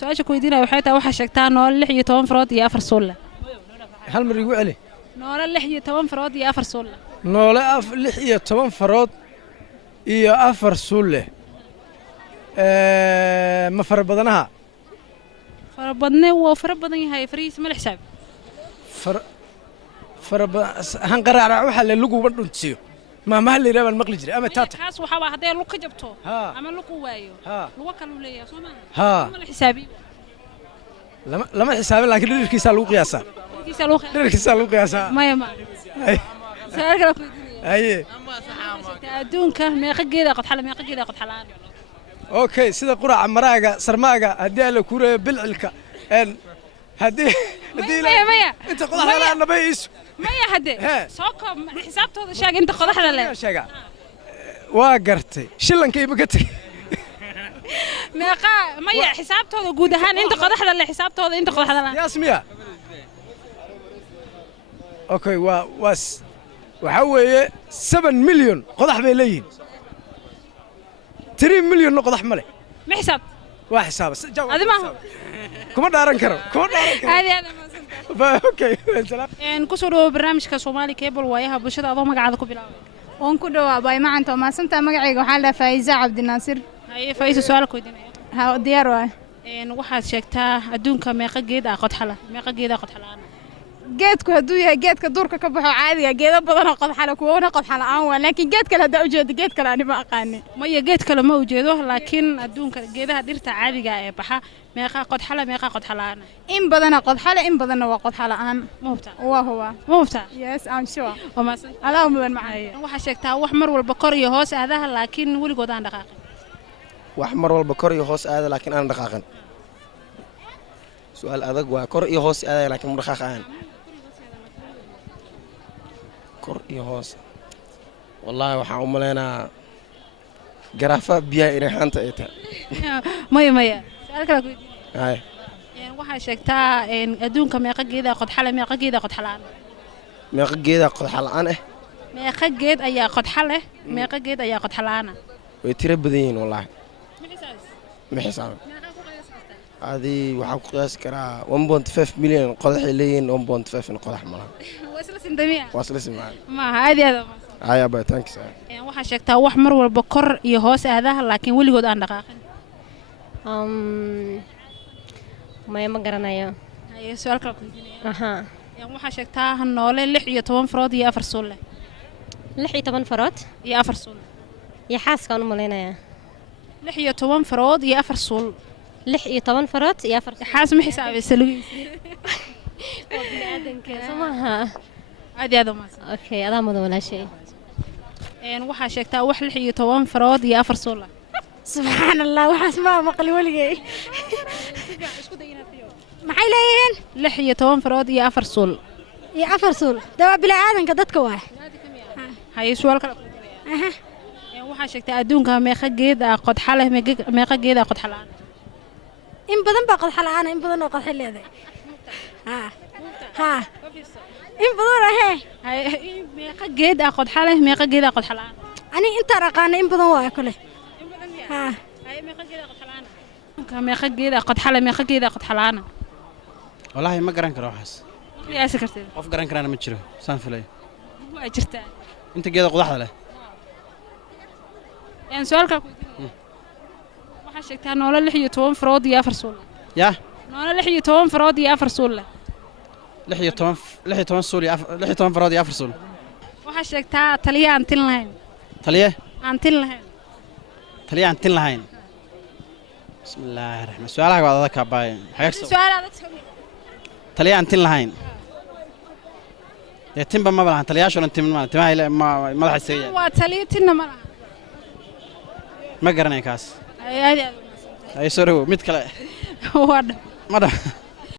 سؤالك ويدينا وحياتها وحا شيكتا نول 16 فروض يا أفر سولة هل مرة يقول عليه نول 16 فروض يا أفر سولة نولا 16 فروض يا أفر سولة ما فربضناها فربضني وفربضني هاي فريس ما الحساب هنقرع وحا للقو بدون تسيو ما اللي رابا المقلي جري أما تاتا خاص وحابا هدي لوك جبتو ها أما لوك وايو ها لوك الولية سوما ها ما الحسابي لما حسابي لكن دركيسا لو قياسا دركيسا لو قياسا ما يما سؤالك لو أيه أدونك ميقا جيدا قد حلا ميقا جيدا قد حلان أوكي سيدا قرع مراقة سرماقة هدي على كورة بالعلكة إن هدي ميا أنت قضح على أنا بيس ميا هدي سوكا حساب توضي شاق أنت قضح على شاقة واقرتي شلن كيف قتي ميقا ميا حساب توضي قودهان أنت قضح على حساب توضي أنت قضح على يا اسمية أوكي واس وحوي 7 مليون قضح بيلين 3 مليون قضح ملي ما حساب وحساب هذا ما هو كم دارن كرو هذه أنا ما اوكي سلام ان كسروا برنامجka Soomaali Cable waayaha bulshada adoo magacaada ku bilaabay oon ku dhawaabay maanta ma santa magacayga waxa la Faiza Cabdi Naasir haye Faiza su'aal ku weydiinaya ha diyaar waa waxaad sheegtaa adduunka meeqa geed ah qodxala meeqa geed ah qodxala geedku haduu yahay geedka duurka ka baxo caadiga geeda badan oo qodxala kuwana qodxala aan waa laakiin geed kale hada u jeedo geed kale aan ma aqaani maya geed kale ma u jeedo laakiin adduunka geedaha dhirta caadiga ah ee baxa meeqa qodxala in badan qodxala in badan waa qodxala aan moobta waa huwa moobta yes I'm sure wama ala mudan macay waxa sheegtaa wax mar walba kor iyo hoos aadaha laakiin waligood aan dhaqaaqin wax mar walba kor iyo hoos aada laakiin aan dhaqaaqin su'aal adag waa kor iyo hoos aada laakiin dhaqaaqan kor iyo hoos wallahi waxa u maleynaa garaafa biyaha iraahanta ay tahay maya su'aal kale ku hay waxa sheegtaa adduunka meeqa geed ah qodxala meeqa geed ah qodxalaan meeqa geed ah qodxalaan meeqa geed ayaa qodxale meeqa geed ayaa qodxalaana way tira badan yihiin wallahi ma xisaab هذه وحق قياس كرا 1.5 مليون قدح لين 1.5 قدح ملا وصل سندمية وصل اسمع ما هذه هذا هيا باي ثانكس يعني waxa sheegtaa wax mar walba kor iyo hoos aadaha laakiin waligood aan dhaqaaqin ma garanayo ay su'aal kale ku weydiinaya yani waxa sheegtaa noole 16 farood iyo 4 suul leh 16 farood iyo 4 suul ya xaaskan u maleynaya 16 farood iyo 4 suul 16 farood iyo 4 حاس ما حسابيس لوي وبنادم كسمها عادي هذا ما اوكي هذا مو ولا شيء ان waxa sheegtaa wax 16 farood iyo 4 suul subhan allah waxa isma maqli waligay isku daynaatiyo maxay leeyihiin 16 farood iyo 4 suul iyo 4 suul dawa bila aadanka dadka waa hay su'aal kale waxa sheegtaa adduunka meeqa geed ah qodxala meeqa geed ah qodxalaan in badan ba qodxala aan in badan oo qodxal leedahay ha in badan hay meeqa geed ah qodxala meeqa geed ah qodxalaan ani inta raqaan in badan waa kale ha hay meeqa geed ah qodxalaan meeqa geed ah qodxala meeqa geed ah qodxalaan wallahi ma garan karo waxaas qiyaas kartid qof garan karana ma jiro saan filay waa jirtaa inta geeda qodaxda leh يعني سؤالك waxa sheegtaa noole 16 farood iyo 4 suul ya noole 16 farood iyo 4 suul 16 suul 16 farood iyo 4 suul waxa sheegtaa taliya aan tin lahayn taliya aan tin lahayn taliya aan tin lahayn bismillaahir rahmaan su'aalaha waa adag ka baay su'aal adag taliya aan tin lahayn ya tinba ma balahan taliyaashu aan tin ma timaha ma madaxa seeyaa waa taliya tinna ma laha ما قرني كاس هذه أي سوري ميت كلا واضح ما